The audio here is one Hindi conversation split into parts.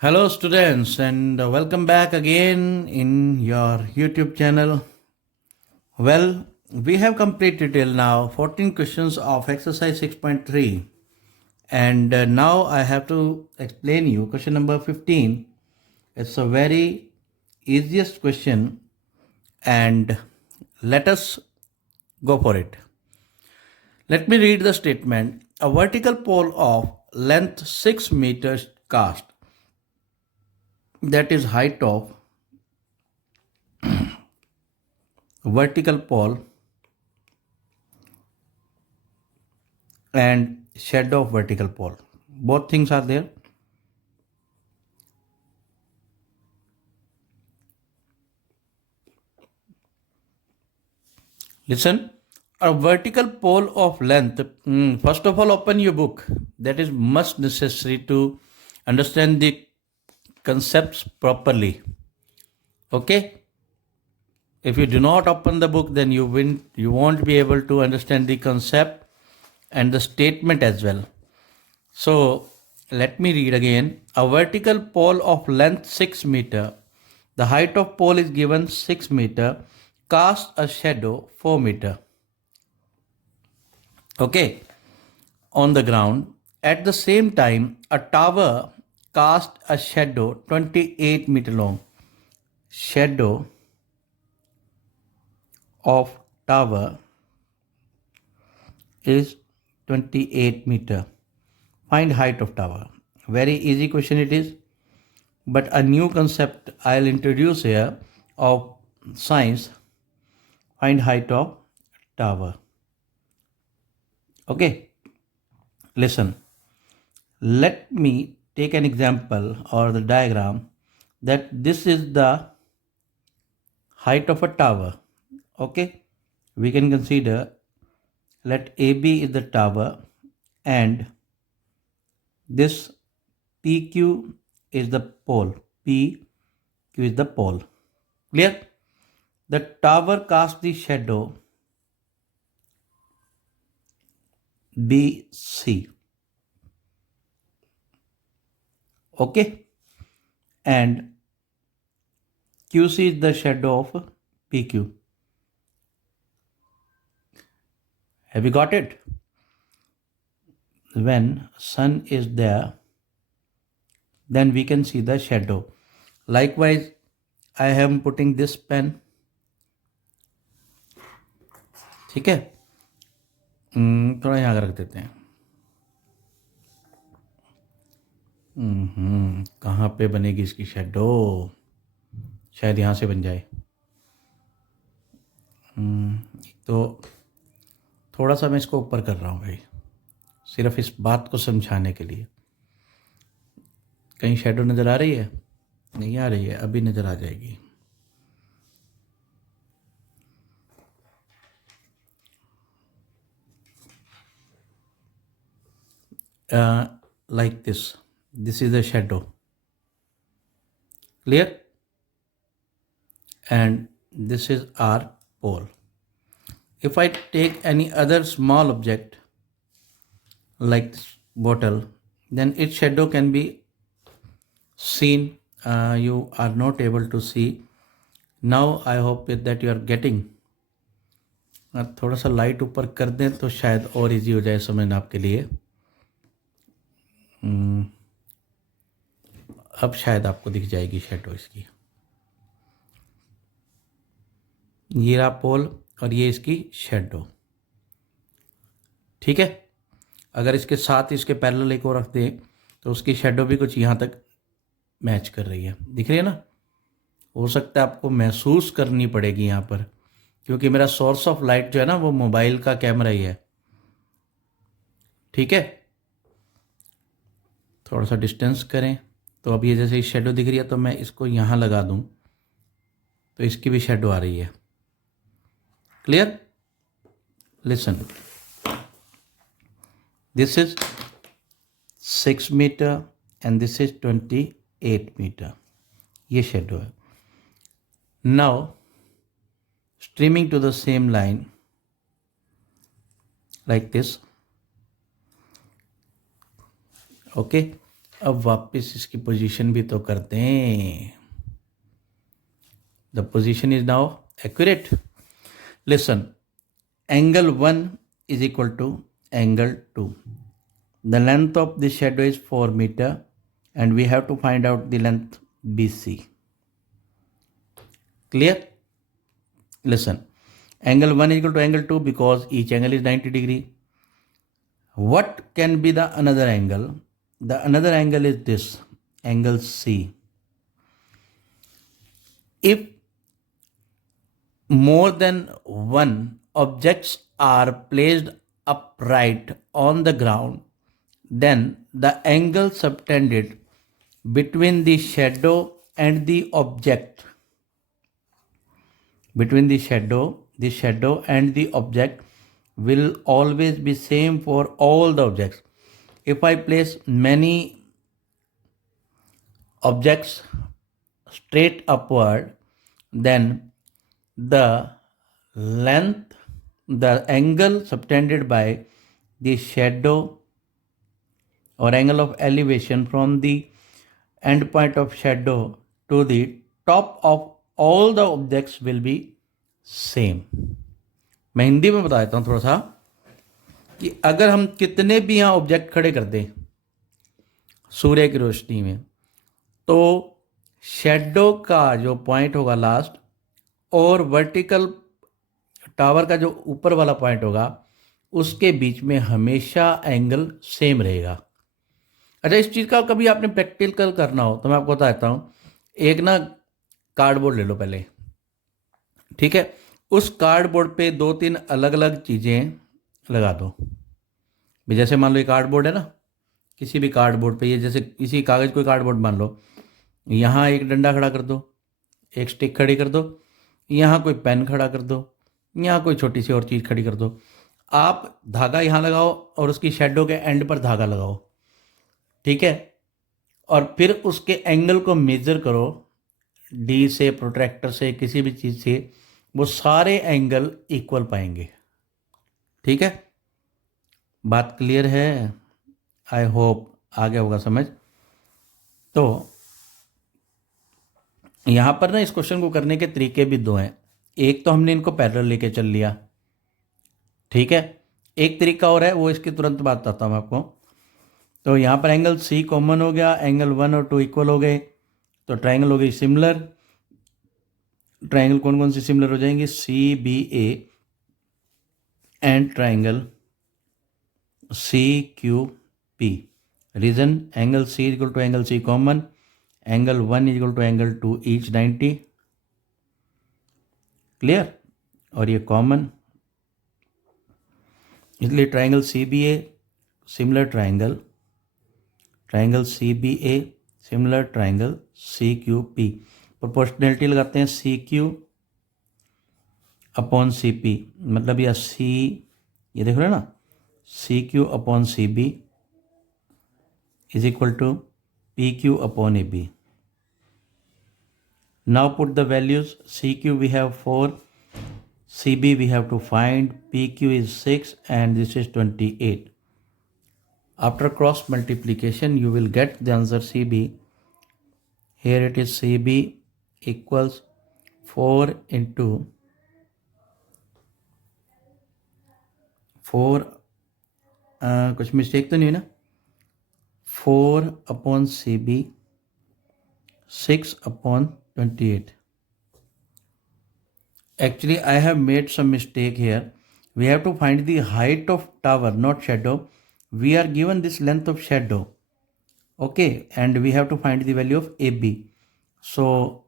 Hello, students, and welcome back again in your YouTube channel. Well, we have completed till now 14 questions of exercise 6.3, and now I have to explain you question number 15. It's a very easiest question, and let us go for it. Let me read the statement. A vertical pole of length 6 meters cast, that is height of vertical pole and shadow of vertical pole. Both things are there. Listen, a vertical pole of length. First of all, open your book. That is must necessary to understand the concepts properly. Okay? If you do not open the book, then you won't be able to understand the concept and the statement as well. So let me read again. A vertical pole of length 6 meter. The height of pole is given 6 meter. Cast a shadow 4 meter. Okay, on the ground. At the same time, a tower cast a shadow 28 meter long. Shadow of tower is 28 meter. Find height of tower. Very easy question it is, but a new concept I'll introduce here of science. Find height of tower. Okay, listen. Let me take an example or the diagram that this is the height of a tower. Okay, we can consider, let AB is the tower and this PQ is the pole. PQ is the pole. Clear? The tower casts the shadow BC. Okay, and QC is the shadow of PQ. Have you got it? When sun is there, then we can see the shadow. Likewise, I am putting this pen. ठीक है, थोड़ा यहाँ रख देते हैं. कहाँ पे बनेगी इसकी शेडो? शायद यहाँ से बन जाए. तो थोड़ा सा मैं इसको ऊपर कर रहा हूँ भाई, सिर्फ इस बात को समझाने के लिए. कहीं शेडो नज़र आ रही है? नहीं आ रही है, अभी नज़र आ जाएगी. Like this. This is the shadow. Clear? And this is our pole. If I take any other small object like this bottle, then its shadow can be seen. You are not able to see. Now I hope that you are getting. थोड़ा सा लाइट ऊपर कर दें तो शायद और इजी हो जाए समझना आपके लिए. अब शायद आपको दिख जाएगी शेडो इसकी. ये रहा पोल और ये इसकी शेडो. ठीक है, अगर इसके साथ इसके पैरेलल एक और रख दें तो उसकी शेडो भी कुछ यहाँ तक मैच कर रही है. दिख रही है ना? हो सकता है आपको महसूस करनी पड़ेगी यहाँ पर, क्योंकि मेरा सोर्स ऑफ लाइट जो है ना वो मोबाइल का कैमरा ही है. ठीक है, थोड़ा सा डिस्टेंस करें. तो अब ये जैसे शेडो दिख रही है तो मैं इसको यहाँ लगा दूँ तो इसकी भी शेडो आ रही है. Clear? Listen, this is 6 metre and this is 28 metre. ये शेडो है. Now streaming to the same line like this. Okay, अब वापस इसकी पोजीशन भी तो करते हैं. The position is now accurate. Listen, angle 1 is equal to angle 2. The length of the shadow is 4 meter and we have to find out the length BC. Clear? Listen, angle 1 is equal to angle 2 because each angle is 90 degree. What can be the another angle? The another angle is this, angle C. If more than one objects are placed upright on the ground, then the angle subtended between the shadow and the object, between the shadow and the object will always be same for all the objects. If I place many objects straight upward, then the length, the angle subtended by the shadow or angle of elevation from the end point of shadow to the top of all the objects will be same. मैं हिंदी में बता देता हूँ थोड़ा सा कि अगर हम कितने भी यहाँ ऑब्जेक्ट खड़े कर दें सूर्य की रोशनी में, तो शेडो का जो पॉइंट होगा लास्ट और वर्टिकल टावर का जो ऊपर वाला पॉइंट होगा उसके बीच में हमेशा एंगल सेम रहेगा. अच्छा, इस चीज़ का कभी आपने प्रैक्टिकल करना हो तो मैं आपको बताता हूँ. एक ना कार्डबोर्ड ले लो पहले, ठीक है. उस कार्डबोर्ड पे 2-3 अलग अलग चीज़ें लगा दो. जैसे मान लो ये कार्डबोर्ड है ना, किसी भी कार्डबोर्ड पे, ये जैसे किसी कागज़ कोई कार्डबोर्ड मान लो, यहाँ एक डंडा खड़ा कर दो, एक स्टिक खड़ी कर दो, यहाँ कोई पेन खड़ा कर दो, यहाँ कोई छोटी सी और चीज़ खड़ी कर दो. आप धागा यहाँ लगाओ और उसकी शेडो के एंड पर धागा लगाओ, ठीक है. और फिर उसके एंगल को मेजर करो डी से, प्रोट्रैक्टर से, किसी भी चीज़ से, वो सारे एंगल इक्वल पाएंगे. ठीक है, बात क्लियर है? आई होप आ गया होगा समझ. तो यहाँ पर ना इस क्वेश्चन को करने के तरीके भी दो हैं. एक तो हमने इनको पैरेलल लेके चल लिया, ठीक है. एक तरीका और है, वो इसकी तुरंत बात बताता हूँ आपको. तो यहाँ पर एंगल सी कॉमन हो गया, एंगल 1 और 2 इक्वल हो गए, तो ट्राइंगल हो गई सिमिलर. ट्राइंगल कौन कौन सी सिमिलर हो जाएंगी? C B A and triangle C Q P. Reason, angle C is equal to angle C common, angle 1 is equal to angle 2 each 90. Clear? और ये कॉमन, इसलिए triangle C B A similar triangle, triangle C B A similar triangle C Q P. Proportionality लगाते हैं C Q upon C P, मतलब यह सी, ये देख रहे हो ना, C Q upon C B is equal to P Q upon A B. Now put the values. C Q we have 4, CB we have to find, PQ is 6 and this is 28. After cross multiplication you will get the answer CB. Here it is CB equals 4 into 4, कुछ मिस्टेक तो नहीं है ना, 4 upon CB 6 upon 28. Actually, I have made some mistake here. We have to find the height of tower, not shadow. We are given this length of shadow. Okay, and we have to find the value of AB. So,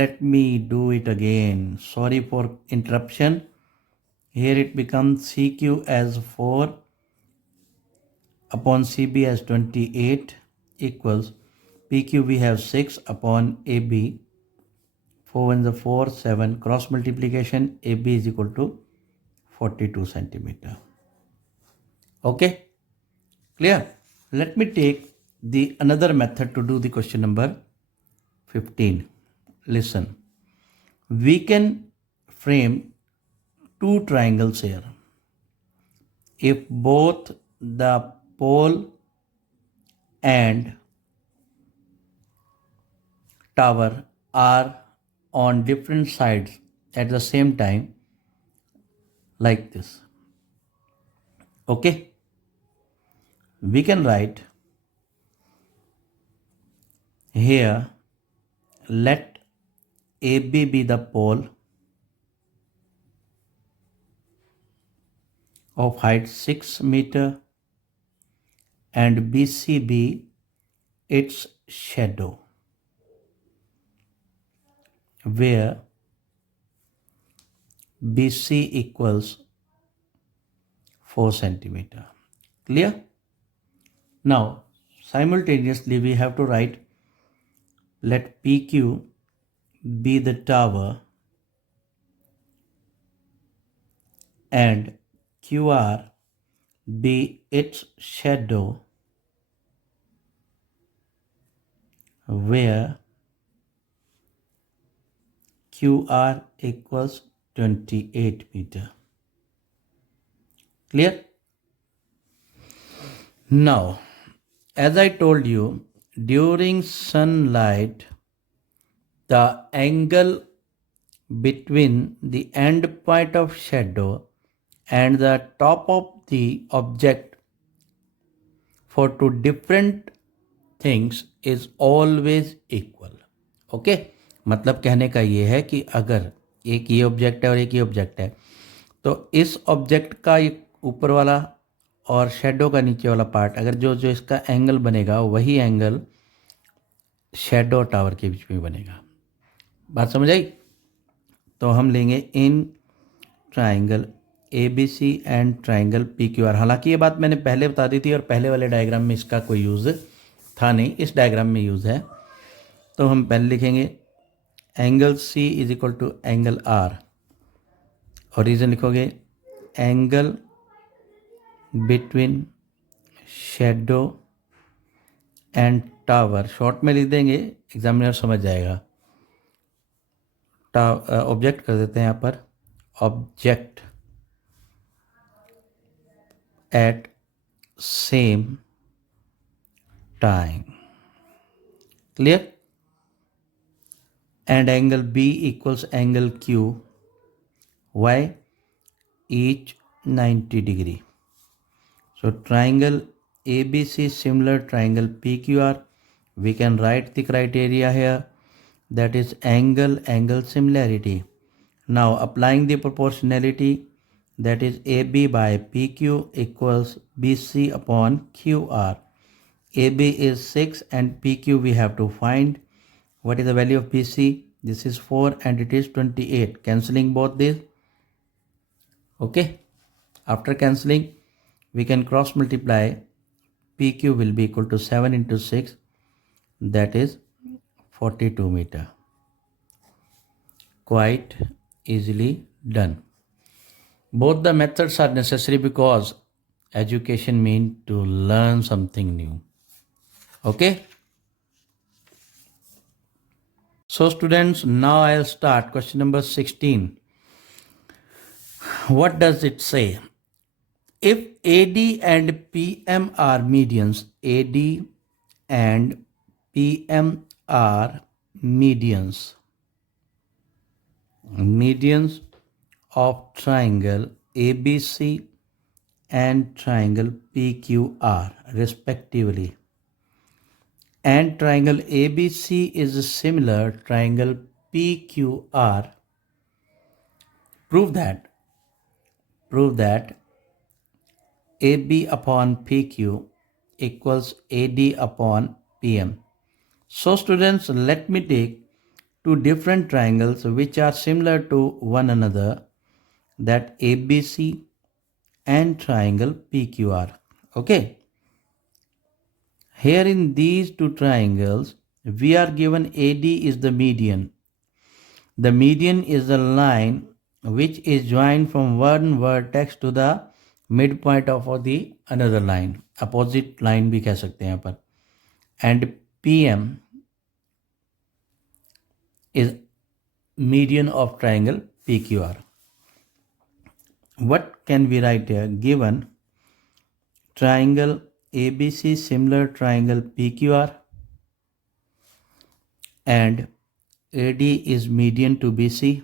let me do it again. Sorry for interruption. Here it becomes CQ as 4 upon CB as 28 equals PQ we have 6 upon AB. 4 and the 4, 7, cross multiplication, AB is equal to 42 centimeter. Okay, clear? Let me take the another method to do the question number 15. Listen, we can frame two triangles here. If both the pole and tower are on different sides at the same time, like this. Okay, we can write here, let AB be the pole of height 6 meter and BC be its shadow, where BC equals 4 centimeter. Clear? Now, simultaneously we have to write, let PQ be the tower and QR be its shadow, where QR equals 28 meter. Clear? Now, as I told you, during sunlight, the angle between the end point of shadow and the top of the object for two different things is always equal. Okay, मतलब कहने का ये है कि अगर एक ये ऑब्जेक्ट है और एक ये ऑब्जेक्ट है, तो इस ऑब्जेक्ट का एक ऊपर वाला और शेडो का नीचे वाला पार्ट, अगर जो जो इसका एंगल बनेगा वही एंगल शेडो टावर के बीच में बनेगा. बात समझ आई? तो हम लेंगे इन triangle ABC and triangle PQR. हालांकि ये बात मैंने पहले बता दी थी और पहले वाले डायग्राम में इसका कोई यूज़ था नहीं, इस डायग्राम में यूज़ है. तो हम पहले लिखेंगे angle C is equal to angle R और रीज़न लिखोगे angle between shadow and tower. Short में लिख देंगे, एग्जामिनर समझ जाएगा. ऑब्जेक्ट कर देते हैं यहाँ पर, object at same time. Clear? And angle B equals angle Q. Why? Each 90 degree. So triangle ABC similar triangle PQR. We can write the criteria here. That is angle similarity. Now applying the proportionality, that is AB by PQ equals BC upon QR. AB is 6 and PQ we have to find. What is the value of BC? This is 4 and it is 28. Cancelling both these. Okay. After cancelling, we can cross multiply. PQ will be equal to 7 into 6. That is 42 meter. Quite easily done. Both the methods are necessary because education means to learn something new. Okay. So students, now I'll start question number 16. What does it say? If AD and PM are medians, AD and PM are medians of triangle ABC and triangle PQR respectively, and triangle ABC is similar triangle PQR, prove that AB upon PQ equals AD upon PM. So students, let me take two different triangles which are similar to one another, that ABC and triangle PQR. Okay. Here in these two triangles, we are given AD is the median. The median is the line which is joined from one vertex to the midpoint of the another line. Opposite line भी कह सकते हैं यहाँ पर. And PM is median of triangle PQR. What can we write here? Given triangle ABC similar triangle PQR, and AD is median to BC,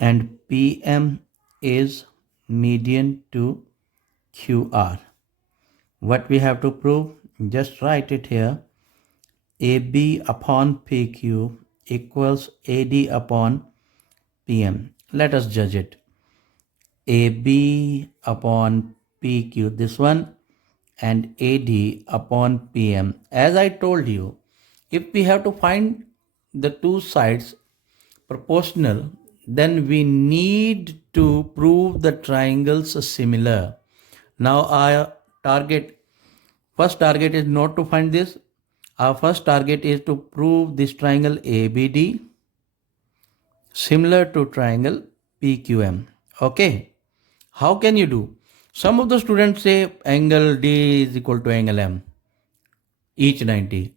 and PM is median to QR. What we have to prove? Just write it here. AB upon PQ equals AD upon PM. Let us judge it. AB upon PQ, this one, and AD upon PM. As I told you, if we have to find the two sides proportional, then we need to prove the triangles similar. Now our first target is not to find this. Our first target is to prove this triangle ABD similar to triangle PQM. Okay. How can you do? Some of the students say angle D is equal to angle M, each 90.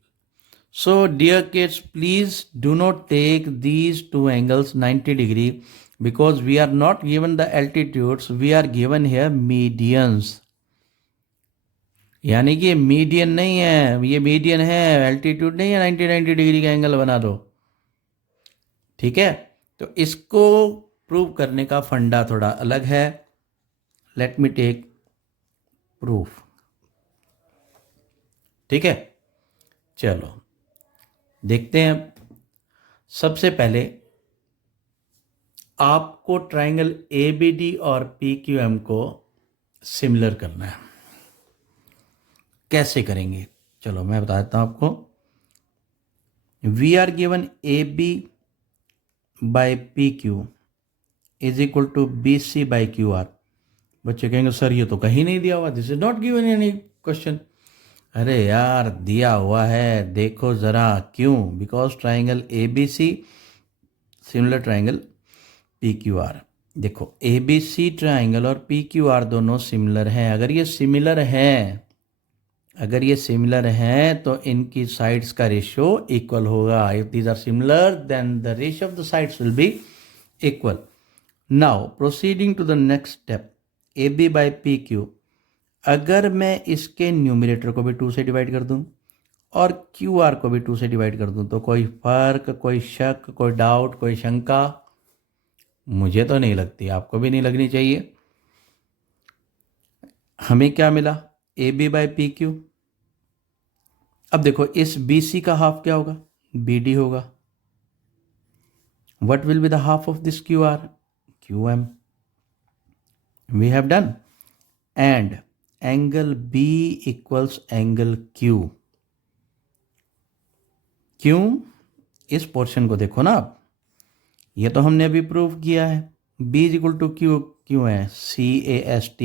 So dear kids, please do not take these two angles 90 degree, because we are not given the altitudes, we are given here medians. यानी कि मीडियन नहीं है, ये मीडियन है, एल्टीट्यूड नहीं है 90 डिग्री का एंगल बना दो. ठीक है, तो इसको प्रूव करने का फंडा थोड़ा अलग है. Let me take proof. ठीक है, चलो देखते हैं. सबसे पहले आपको ट्राइंगल ABD और PQM को सिमिलर करना है. कैसे करेंगे? चलो मैं बता देता हूं आपको. We are given AB by PQ is equal to BC by QR. बच्चे कहेंगे सर ये तो कहीं नहीं दिया हुआ, this is not given in any question. अरे यार दिया हुआ है, देखो ज़रा. क्यों? Because triangle ABC similar triangle PQR. देखो ABC ट्राइंगल और PQR दोनों सिमिलर हैं. अगर ये सिमिलर हैं तो इनकी साइड्स का रेशियो इक्वल होगा. If these are similar then the ratio of the sides will be equal. Now proceeding to the next step, AB by PQ. अगर मैं इसके न्यूमरेटर को भी 2 से डिवाइड कर दूं और QR को भी 2 से डिवाइड कर दूं, तो कोई फर्क, कोई शक, कोई डाउट, कोई शंका मुझे तो नहीं लगती, आपको भी नहीं लगनी चाहिए. हमें क्या मिला? AB by PQ. अब देखो इस BC का हाफ क्या होगा? BD होगा. What will be the half of this QR? QM. We have done. And angle B equals angle Q. क्यों? इस पोर्शन को देखो ना आप, ये तो हमने अभी प्रूव किया है. B is equal to Q क्यों है? CAST,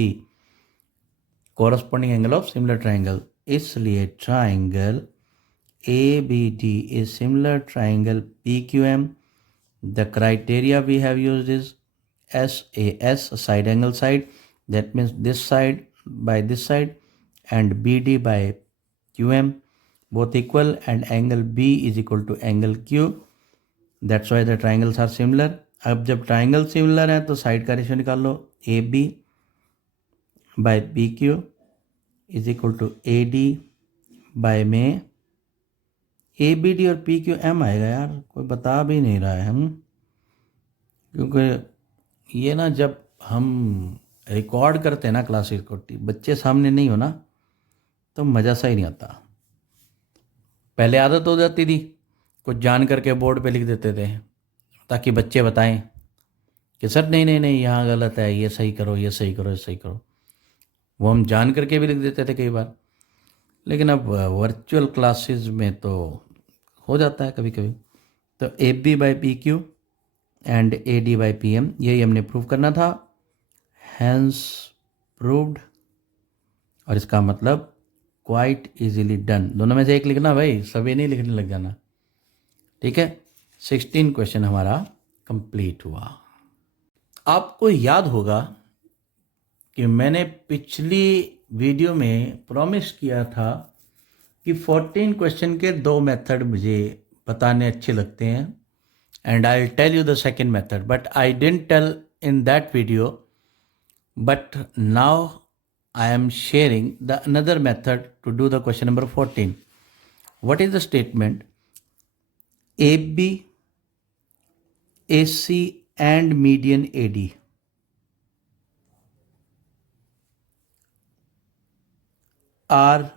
corresponding angle of similar triangle. इसलिए triangle ABD is similar triangle PQM. The criteria we have used is SAS, side angle side. That means this side by this side, and BD by QM, both equal, and angle B is equal to angle Q. That's why the triangles are similar. अब जब ट्राइंगल सिमिलर है तो साइड का रेशियो निकाल लो. AB by PQ is equal to AD by में ABD और PQM आएगा. यार कोई बता भी नहीं रहा है हम, क्योंकि ये ना जब हम रिकॉर्ड करते हैं ना क्लासेस को, बच्चे सामने नहीं हो ना तो मज़ा सा ही नहीं आता. पहले आदत हो जाती थी, कुछ जान करके बोर्ड पे लिख देते थे ताकि बच्चे बताएं कि सर नहीं नहीं नहीं यहाँ गलत है, ये सही करो, ये सही करो, ये सही करो. वो हम जान करके भी लिख देते थे कई बार. लेकिन अब वर्चुअल क्लासेस में तो हो जाता है कभी कभी. तो AB by PQ and AD by PM, यही हमने प्रूव करना था. Hence proved. और इसका मतलब क्वाइट इजीली डन. दोनों में से एक लिखना भाई, सभी नहीं लिखने लग जाना. ठीक है, 16 क्वेश्चन हमारा कंप्लीट हुआ. आपको याद होगा कि मैंने पिछली वीडियो में प्रॉमिस किया था कि 14 क्वेश्चन के 2 मेथड मुझे बताने अच्छे लगते हैं, and I will tell you the second method. But I didn't tell in that video But now I am sharing the another method to do the question number 14. What is the statement? AB, AC and median AD are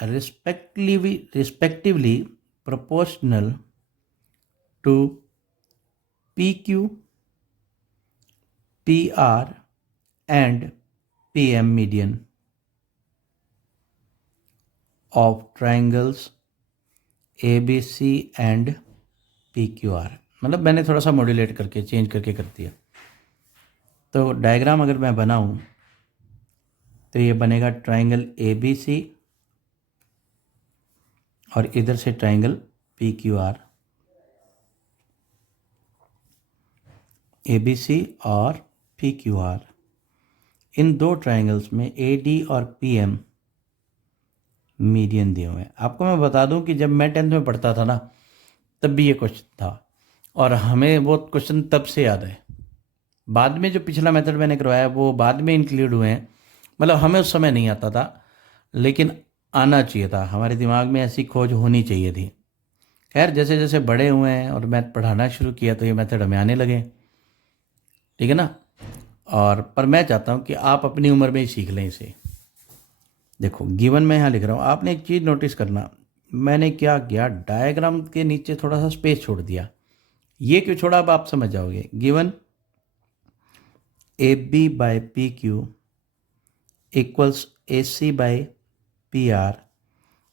respectively proportional to PQ, PR and PM median of triangles ABC and PQR. मतलब मैंने थोड़ा सा मॉड्यूलेट करके चेंज करके कर दिया. तो डायग्राम अगर मैं बनाऊं तो ये बनेगा ट्राइंगल ABC और इधर से ट्राइंगल PQR. ABC और PQR, इन दो ट्राइंगल्स में AD और PM मीडियन दिए हुए हैं. आपको मैं बता दूं कि जब मैं 10th में पढ़ता था ना, तब भी ये क्वेश्चन था और हमें वो क्वेश्चन तब से याद है. बाद में जो पिछला मेथड मैंने करवाया वो बाद में इंक्लूड हुए हैं. मतलब हमें उस समय नहीं आता था, लेकिन आना चाहिए था. हमारे दिमाग में ऐसी खोज होनी चाहिए थी. खैर, जैसे जैसे बड़े हुए हैं और मैथ पढ़ाना शुरू किया तो ये मेथड हमें आने लगे. ठीक है ना. और पर मैं चाहता हूँ कि आप अपनी उम्र में ही सीख लें इसे. देखो, गिवन में यहाँ लिख रहा हूँ. आपने एक चीज़ नोटिस करना, मैंने क्या किया, डायग्राम के नीचे थोड़ा सा स्पेस छोड़ दिया. ये क्यों छोड़ा अब आप समझ जाओगे. Given AB by PQ equals AC by PR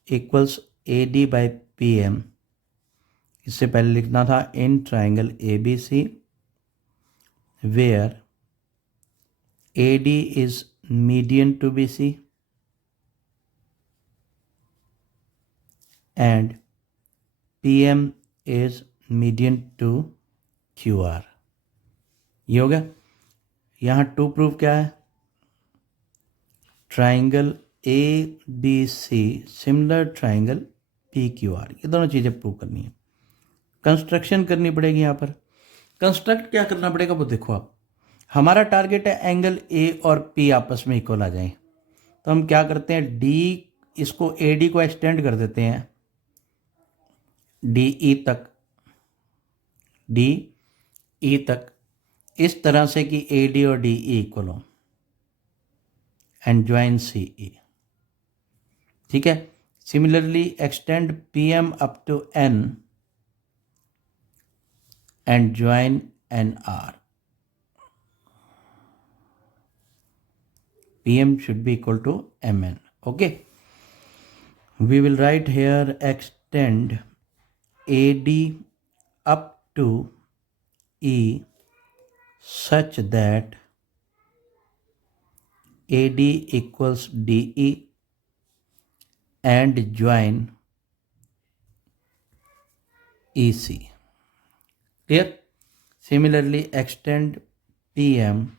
equals AD by PM. इससे पहले लिखना था in triangle ABC where AD is median to BC and PM is median to QR. ये हो गया. यहाँ टू प्रूफ क्या है, triangle ABC similar triangle PQR. ये दोनों चीज़ें प्रूव करनी है. कंस्ट्रक्शन करनी पड़ेगी. यहाँ पर कंस्ट्रक्ट क्या करना पड़ेगा वो देखो आप. हमारा टारगेट है एंगल A और P आपस में इक्वल आ जाए. तो हम क्या करते हैं, D इसको AD को एक्सटेंड कर देते हैं DE तक, DE तक, इस तरह से कि AD और DE इक्वल हो एंड ज्वाइन CE. ठीक है. Similarly extend PM up to N and join NR. PM should be equal to MN. Okay. We will write here extend AD up to E such that AD equals DE and join EC. Clear? Similarly, extend PM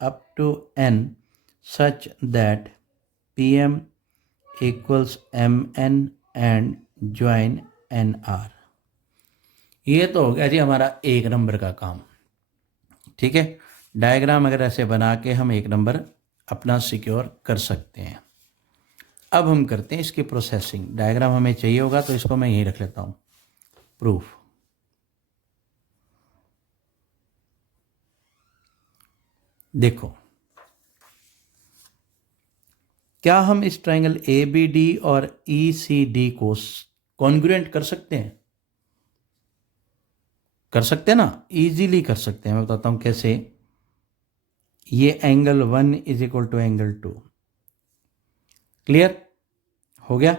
up to N such that PM equals MN and join NR. ये तो हो गया जी हमारा एक नंबर का काम. ठीक है. डायग्राम अगर ऐसे बना के हम एक नंबर अपना सिक्योर कर सकते हैं. अब हम करते हैं इसकी प्रोसेसिंग. डायग्राम हमें चाहिए होगा तो इसको मैं यहीं रख लेता हूँ. प्रूफ. देखो, क्या हम इस ट्राइंगल ABD और ECD को कॉन्ग्रुएंट कर सकते हैं? कर सकते हैं ना, इजीली कर सकते हैं. मैं बताता हूं कैसे. ये angle 1 is equal to angle 2. Clear हो गया.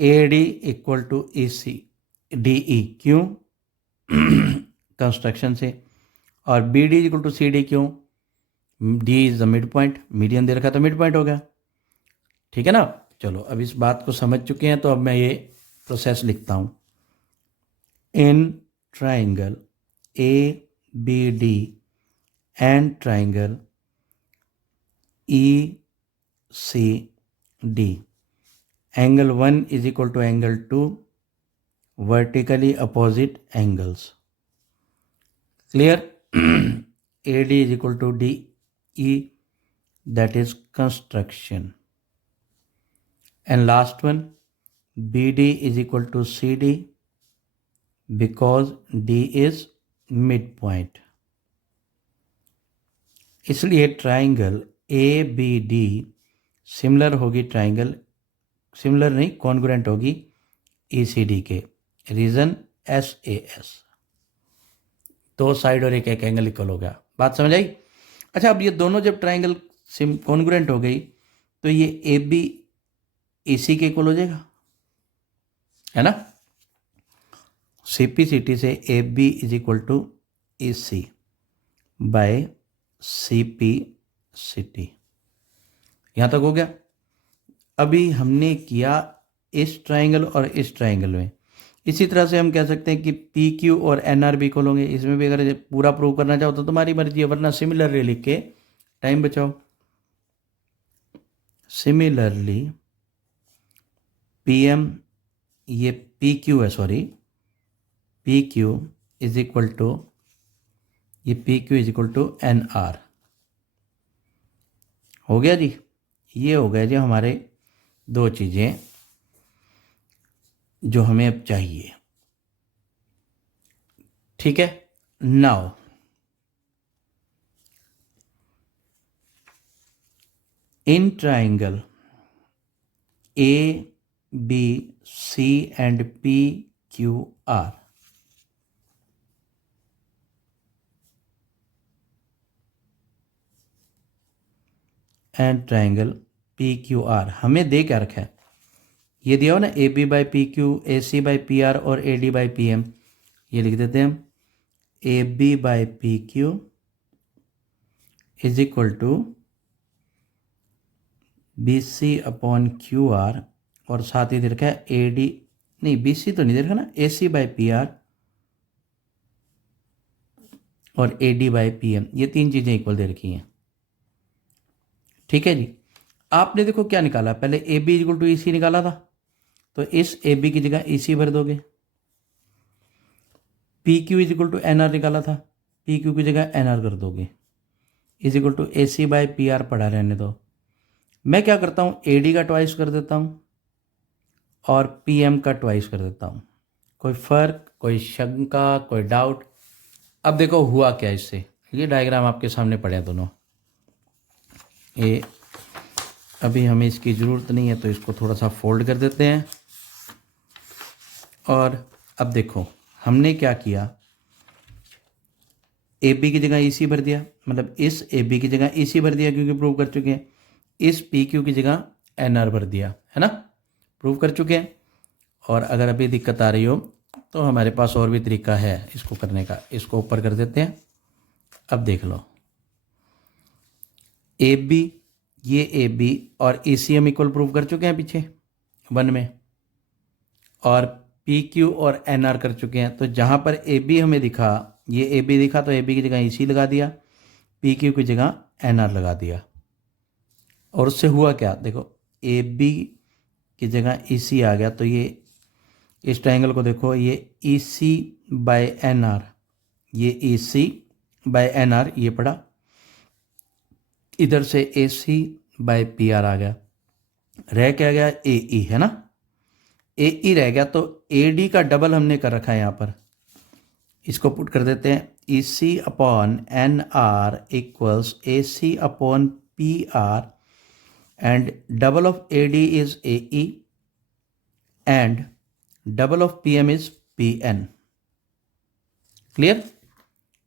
AD equal to DE. क्यों? कंस्ट्रक्शन से. और BD इक्वल टू CD. क्यों? D is the mid point. Median दे रखा तो मिड पॉइंट हो गया. ठीक है ना. चलो, अब इस बात को समझ चुके हैं तो अब मैं ये प्रोसेस लिखता हूं. In triangle ABD and triangle ECD, angle 1 is equal to angle 2, vertically opposite angles. Clear. AD is equal to DE that is construction. And last one, BD is equal to CD because D is midpoint. इसलिए ट्राइंगल ABD सिमिलर होगी, ट्राइंगल सिमिलर नहीं कॉन्ग्रुएंट होगी ECD के, रीजन SAS, दो साइड और एक एंगल इक्वल हो गया। बात समझ आई? अच्छा, अब ये दोनों जब ट्राइंगल कॉन्ग्रुएंट हो गई तो ये AB AC के इक्वल हो जाएगा, है ना। CPCT से AB is equal to AC by CPCT, यहाँ तक हो गया। अभी हमने किया इस ट्राइंगल और इस ट्राइंगल में, इसी तरह से हम कह सकते हैं कि PQ और NR भी इक्वल होंगे। इसमें भी अगर पूरा प्रूव करना चाहो तो तुम्हारी मर्जी है, वरना सिमिलरली लिख के टाइम बचाओ। सिमिलरली PM, ये PQ है, sorry PQ is equal to, ये PQ is equal to NR। हो गया जी, ये हो गया जी हमारे दो चीज़ें जो हमें अब चाहिए। ठीक है, now in triangle ABC and PQR, and triangle PQR हमें दे क्या रखा है, ये दिया हो ना AB by PQ, AC by PR और AD बाई PM। ये लिख देते हैं हम, AB by PQ is equal to BC upon QR, और साथ ही दे रखा है AD, नहीं BC तो नहीं दे रखा ना, AC बाई PR और AD बाई PM, ये तीन चीज़ें इक्वल दे रखी हैं। ठीक है जी, आपने देखो क्या निकाला, पहले AB इक्वल टू EC निकाला था, तो इस AB की जगह EC भर दोगे। PQ is equal to NR निकाला था, PQ की जगह NR कर दोगे, is equal to AC by PR पढ़ा रहने दो। मैं क्या करता हूँ, AD का ट्वाइस कर देता हूँ और PM का ट्वाइस कर देता हूँ। कोई फ़र्क, कोई शंका, कोई डाउट? अब देखो हुआ क्या इससे, ये डायग्राम आपके सामने पड़े हैं दोनों। ये अभी हमें इसकी ज़रूरत नहीं है तो इसको थोड़ा सा फोल्ड कर देते हैं। और अब देखो हमने क्या किया, AB की जगह EC भर दिया, मतलब इस AB की जगह EC भर दिया क्योंकि प्रूव कर चुके हैं। इस PQ की जगह NR भर दिया, है ना, प्रूव कर चुके हैं। और अगर अभी दिक्कत आ रही हो तो हमारे पास और भी तरीका है इसको करने का, इसको ऊपर कर देते हैं। अब देख लो, AB, ये AB और EC हम इक्वल प्रूव कर चुके हैं पीछे 1 में, और PQ और NR कर चुके हैं। तो जहाँ पर AB हमें दिखा, ये AB दिखा तो AB की जगह EC लगा दिया, PQ की जगह NR लगा दिया। और उससे हुआ क्या, देखो AB की जगह EC आ गया, तो ये इस ट्रायंगल को देखो, ये EC बाय NR, ये EC बाय NR ये पड़ा, इधर से AC बाय PR आ गया, रह क्या गया AE, है ना, AE रह गया। तो AD का डबल हमने कर रखा है यहाँ पर, इसको पुट कर देते हैं, EC upon NR equals AC अपॉन PR, and double of AD is AE and double of PM is PN। Clear?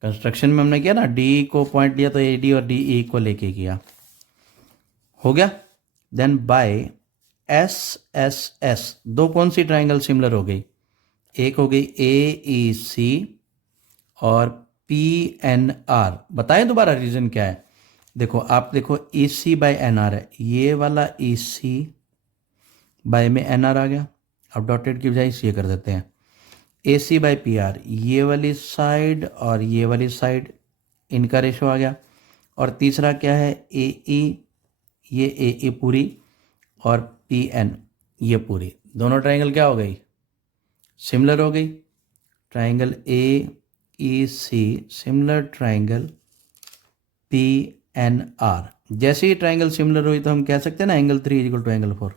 Construction में हमने किया ना, D को पॉइंट लिया तो AD और DE को लेके किया, हो गया। देन बाय SSS, दो कौन सी ट्राइंगल सिमिलर हो गई, एक हो गई AEC और PNR। बताएं दोबारा रीजन क्या है, देखो आप देखो EC बाय NR है, ये वाला EC बाय में NR आ गया। अब डॉटेड की बजाय ये कर देते हैं, AC बाय PR, ये वाली साइड और ये वाली साइड इनका रेशो आ गया। और तीसरा क्या है, AE, ये AE पूरी और PN ये पूरी, दोनों ट्राइंगल क्या हो गई, सिमिलर हो गई। Triangle AEC similar triangle PNR, जैसे ही ट्राइंगल सिमिलर हुई तो हम कह सकते हैं ना angle 3 is equal to angle 4,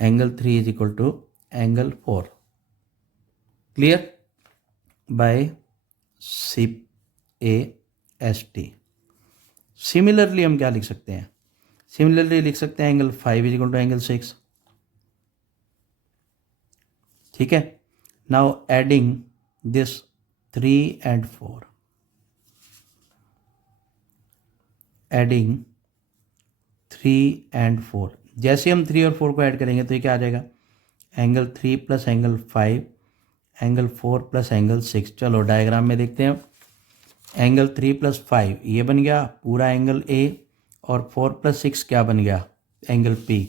angle 3 is equal to angle 4। Clear? By CAST। Similarly हम क्या लिख सकते हैं? सिमिलरली लिख सकते हैं angle 5 is equal to angle 6। ठीक है। Now adding this 3 and 4, adding 3 and 4, जैसे हम 3 और 4 को ऐड करेंगे तो ये क्या आ जाएगा? Angle 3 plus angle 5, angle 4 plus angle 6। चलो डायग्राम में देखते हैं। एंगल 3 प्लस 5 ये बन गया पूरा एंगल A, और 4 प्लस 6 क्या बन गया? Angle P।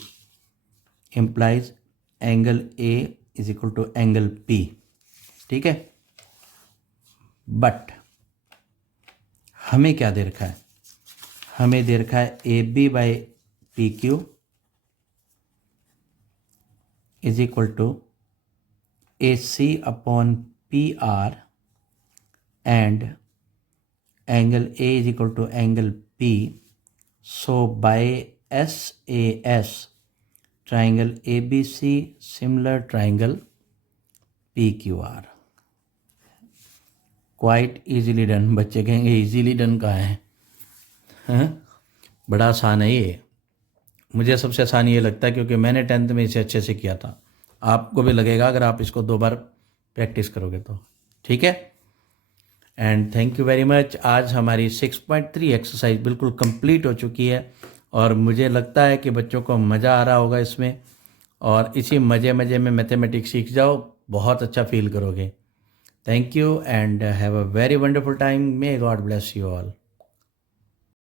Implies angle A is equal to angle P। ठीक है। बट हमें क्या दे रखा है? हमें दे रखा है AB by PQ is equal to AC अपॉन PR, and angle A is equal to angle P। So by SAS triangle ABC similar triangle PQR। Quite easily done. बच्चे कहेंगे इजीली डन कहाँ है? हाँ? बड़ा आसान है ये। मुझे सबसे आसान ये लगता है क्योंकि मैंने 10th में इसे अच्छे से किया था। आपको भी लगेगा अगर आप इसको 2 बार प्रैक्टिस करोगे तो। ठीक है। And thank you very much. आज हमारी 6.3 एक्सरसाइज बिल्कुल कंप्लीट हो चुकी है और मुझे लगता है कि बच्चों को मज़ा आ रहा होगा इसमें, और इसी मज़े में मैथमेटिक्स सीख जाओ, बहुत अच्छा फील करोगे। Thank you and have a very wonderful time. May God bless you all.